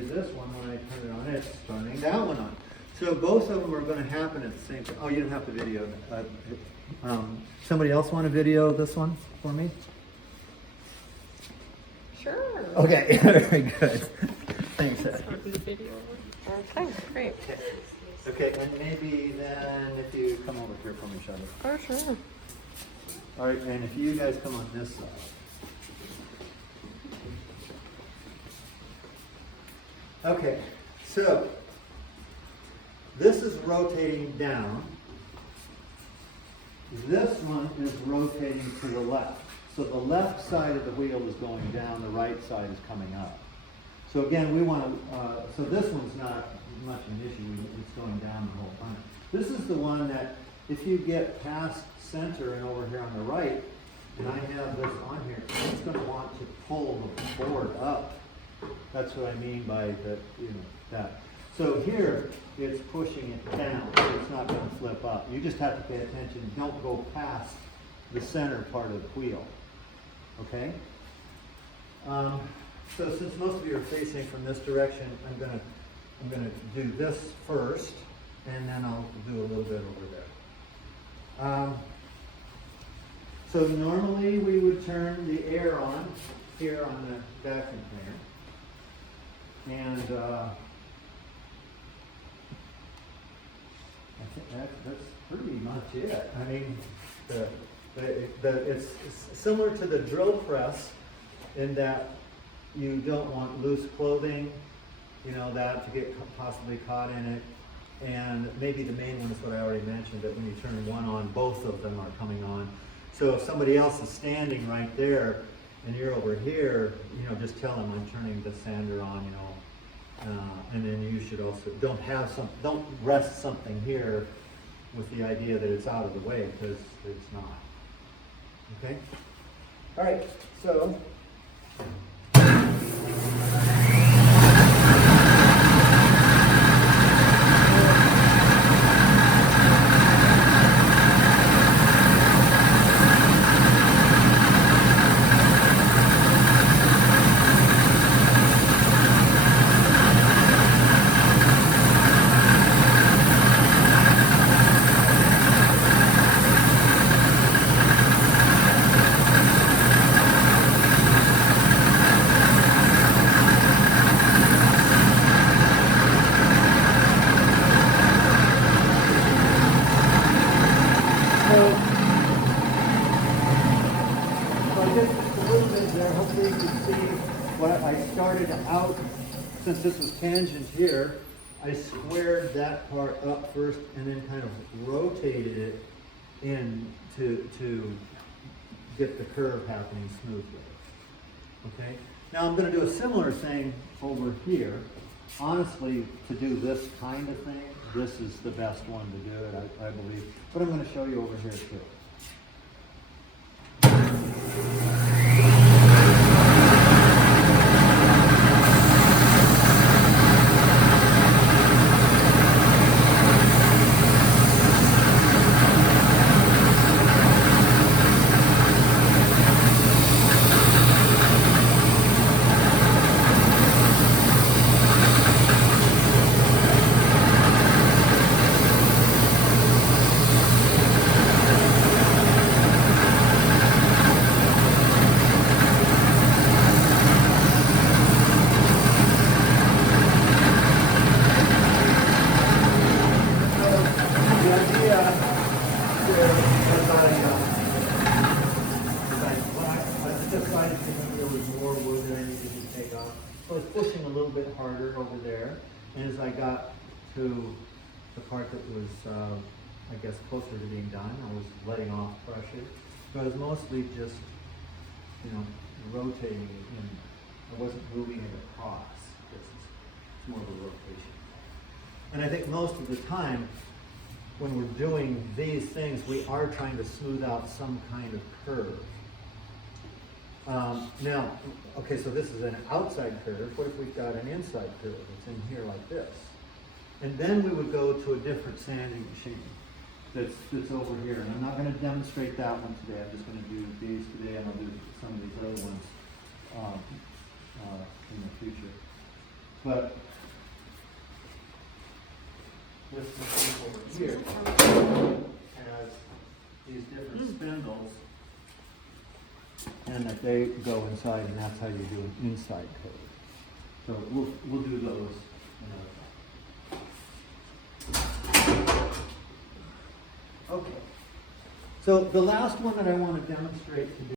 do this one, when I turn it on, it's turning that one on. So both of them are going to happen at the same time. Oh, you don't have to video. Somebody else want to video this one for me? Sure. Okay, very good. Thanks, Ed. Okay, great. Okay, and maybe then if you come over here for me, Shelley. Oh, sure. All right, and if you guys come on this side. Okay, so this is rotating down. This one is rotating to the left. So the left side of the wheel is going down, the right side is coming up. So again, we want to, so this one's not much of an issue, it's going down the whole time. This is the one that if you get past center and over here on the right, and I have this on here, it's going to want to pull the board up. That's what I mean by the, that. So here, it's pushing it down, so it's not going to flip up. You just have to pay attention. Don't go past the center part of the wheel. Okay? So since most of you are facing from this direction, I'm gonna do this first, and then I'll do a little bit over there. So normally we would turn the air on here on the vacuum cleaner, and I think that's pretty much it. I mean, it's similar to the drill press in that you don't want loose clothing, that to get possibly caught in it. And maybe the main one is what I already mentioned, that when you turn one on, both of them are coming on. So if somebody else is standing right there and you're over here, just tell them I'm turning the sander on, and then you should also, don't rest something here with the idea that it's out of the way, because it's not. Okay? All right, so. Since this was tangent here, I squared that part up first and then kind of rotated it in to get the curve happening smoothly. Okay? Now I'm going to do a similar thing over here. Honestly, to do this kind of thing, this is the best one to do it, I believe. But I'm going to show you over here too. So I was pushing a little bit harder over there, and as I got to the part that was, I guess, closer to being done, I was letting off pressure. So I was mostly just, rotating it in. I wasn't moving it across. It's more of a rotation. And I think most of the time, when we're doing these things, we are trying to smooth out some kind of curve. Now, okay, so this is an outside curve. What if we've got an inside curve? It's in here like this. And then we would go to a different sanding machine that's over here. And I'm not going to demonstrate that one today. I'm just going to do these today, and I'll do some of these other ones in the future. But this piece over here has these different spindles, and that they go inside, and that's how you do an inside code. So we'll do those another time. Okay. So the last one that I want to demonstrate today